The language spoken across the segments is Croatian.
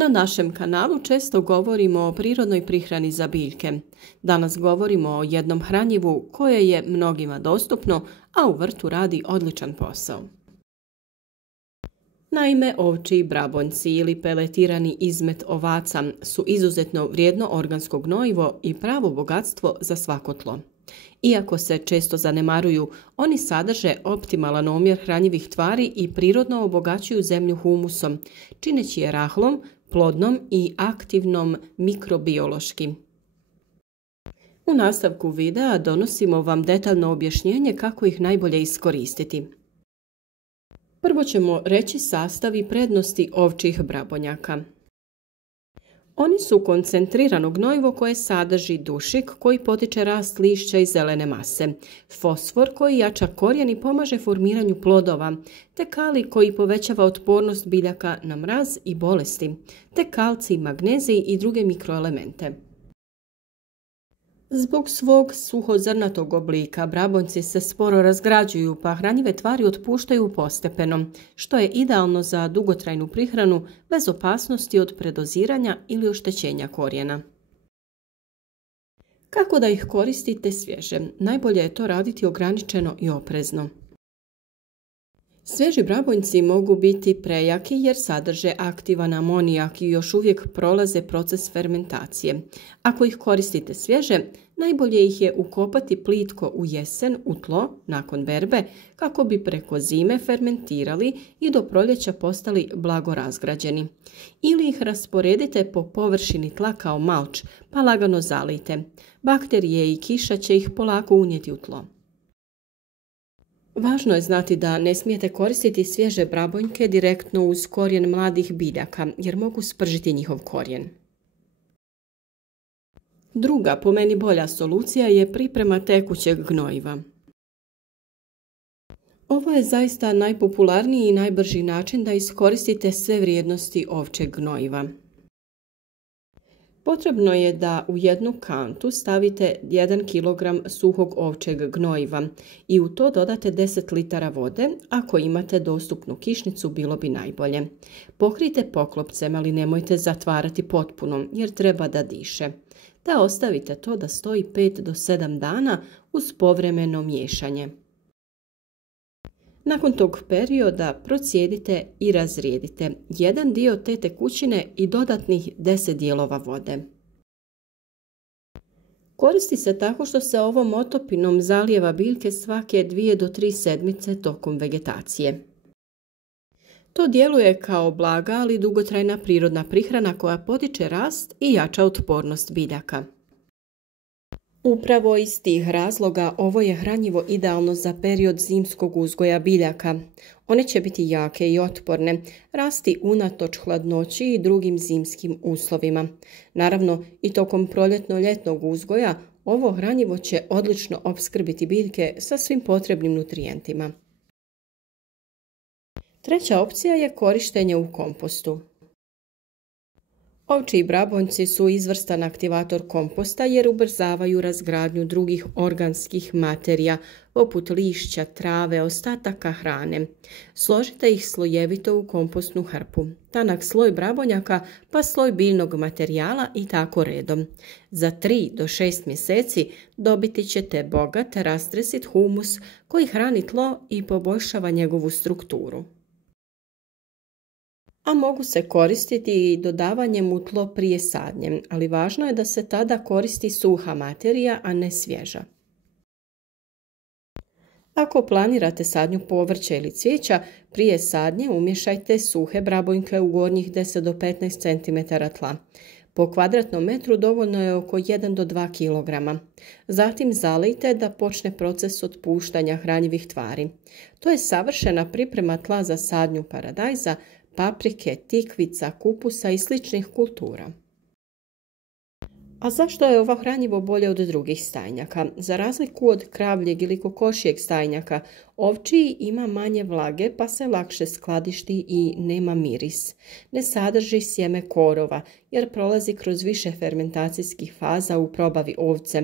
Na našem kanalu često govorimo o prirodnoj prihrani za biljke. Danas govorimo o jednom hranjivu koje je mnogima dostupno, a u vrtu radi odličan posao. Naime, ovčji brabonjci ili peletirani izmet ovaca su izuzetno vrijedno organsko gnojivo i pravo bogatstvo za svako tlo. Iako se često zanemaruju, oni sadrže optimalan omjer hranjivih tvari i prirodno obogaćuju zemlju humusom, čineći je rahlom, plodnom i aktivnom mikrobiološki. U nastavku videa donosimo vam detaljno objašnjenje kako ih najbolje iskoristiti. Prvo ćemo reći sastav i prednosti ovčjih brabonjaka. Oni su koncentrirano gnojivo koje sadrži dušik koji potiče rast lišća i zelene mase, fosfor koji jača korijen i pomaže formiranju plodova, te kalij koji povećava otpornost biljaka na mraz i bolesti, te kalcij, magnezij i druge mikroelemente. Zbog svog suhozrnatog oblika brabonjci se sporo razgrađuju pa hranjive tvari otpuštaju postepeno, što je idealno za dugotrajnu prihranu bez opasnosti od predoziranja ili oštećenja korijena. Kako da ih koristite svježe? Najbolje je to raditi ograničeno i oprezno. Svježi brabonjci mogu biti prejaki jer sadrže aktivan amonijak i još uvijek prolaze proces fermentacije. Ako ih koristite svježe, najbolje ih je ukopati plitko u jesen u tlo nakon berbe kako bi preko zime fermentirali i do proljeća postali blago razgrađeni. Ili ih rasporedite po površini tla kao malč pa lagano zalijte. Bakterije i kiša će ih polako unijeti u tlo. Važno je znati da ne smijete koristiti svježe brabonjke direktno uz korijen mladih biljaka jer mogu spržiti njihov korijen. Druga, po meni bolja solucija je priprema tekućeg gnojiva. Ovo je zaista najpopularniji i najbrži način da iskoristite sve vrijednosti ovčjeg gnojiva. Potrebno je da u jednu kantu stavite 1 kg suhog ovčjeg gnojiva i u to dodate 10 litara vode, ako imate dostupnu kišnicu bilo bi najbolje. Pokrijte poklopcem, ali nemojte zatvarati potpuno jer treba da diše. Da ostavite to da stoji 5 do 7 dana uz povremeno miješanje. Nakon tog perioda procijedite i razrijedite jedan dio te tekućine i dodatnih 10 dijelova vode. Koristi se tako što se ovom otopinom zalijeva biljke svake 2 do 3 sedmice tokom vegetacije. To djeluje kao blaga, ali dugotrajna prirodna prihrana koja potiče rast i jača otpornost biljaka. Upravo iz tih razloga ovo je hranjivo idealno za period zimskog uzgoja biljaka. One će biti jake i otporne, rasti unatoč hladnoći i drugim zimskim uslovima. Naravno, i tokom proljetno-ljetnog uzgoja ovo hranjivo će odlično opskrbiti biljke sa svim potrebnim nutrijentima. Treća opcija je korištenje u kompostu. Ovčji brabonjci su izvrstan aktivator komposta jer ubrzavaju razgradnju drugih organskih materija poput lišća, trave, ostataka hrane. Složite ih slojevito u kompostnu hrpu, tanak sloj brabonjaka pa sloj biljnog materijala i tako redom. Za 3 do 6 mjeseci dobiti ćete bogat rastresit humus koji hrani tlo i poboljšava njegovu strukturu. A mogu se koristiti i dodavanjem u tlo prije sadnje, ali važno je da se tada koristi suha materija, a ne svježa. Ako planirate sadnju povrća ili cvijeća, prije sadnje umješajte suhe brabonjke u gornjih 10 do 15 cm tla. Po kvadratnom metru dovoljno je oko 1 do 2 kg. Zatim zalijte da počne proces otpuštanja hranjivih tvari. To je savršena priprema tla za sadnju paradajza, paprike, tikvica, kupusa i sličnih kultura. A zašto je ovo hranjivo bolje od drugih stajnjaka? Za razliku od kravljeg ili kokošijeg stajnjaka, ovčji ima manje vlage pa se lakše skladišti i nema miris. Ne sadrži sjeme korova jer prolazi kroz više fermentacijskih faza u probavi ovce.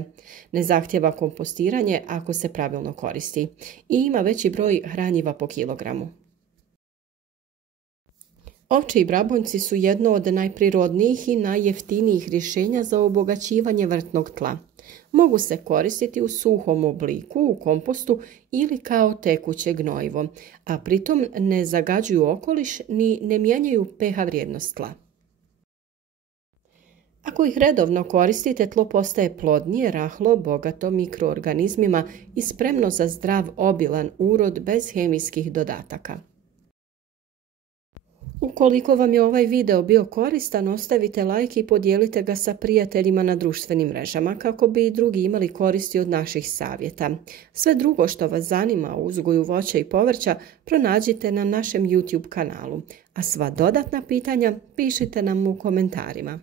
Ne zahtjeva kompostiranje ako se pravilno koristi i ima veći broj hranjiva po kilogramu. Ovči i brabonjci su jedno od najprirodnijih i najjeftinijih rješenja za obogaćivanje vrtnog tla. Mogu se koristiti u suhom obliku, u kompostu ili kao tekuće gnojivo, a pritom ne zagađuju okoliš ni ne mijenjaju pH vrijednost tla. Ako ih redovno koristite, tlo postaje plodnije, rahlo, bogato mikroorganizmima i spremno za zdrav, obilan urod bez hemijskih dodataka. Ukoliko vam je ovaj video bio koristan, ostavite like i podijelite ga sa prijateljima na društvenim mrežama kako bi i drugi imali koristi od naših savjeta. Sve drugo što vas zanima o uzgoju voća i povrća pronađite na našem YouTube kanalu, a sva dodatna pitanja pišite nam u komentarima.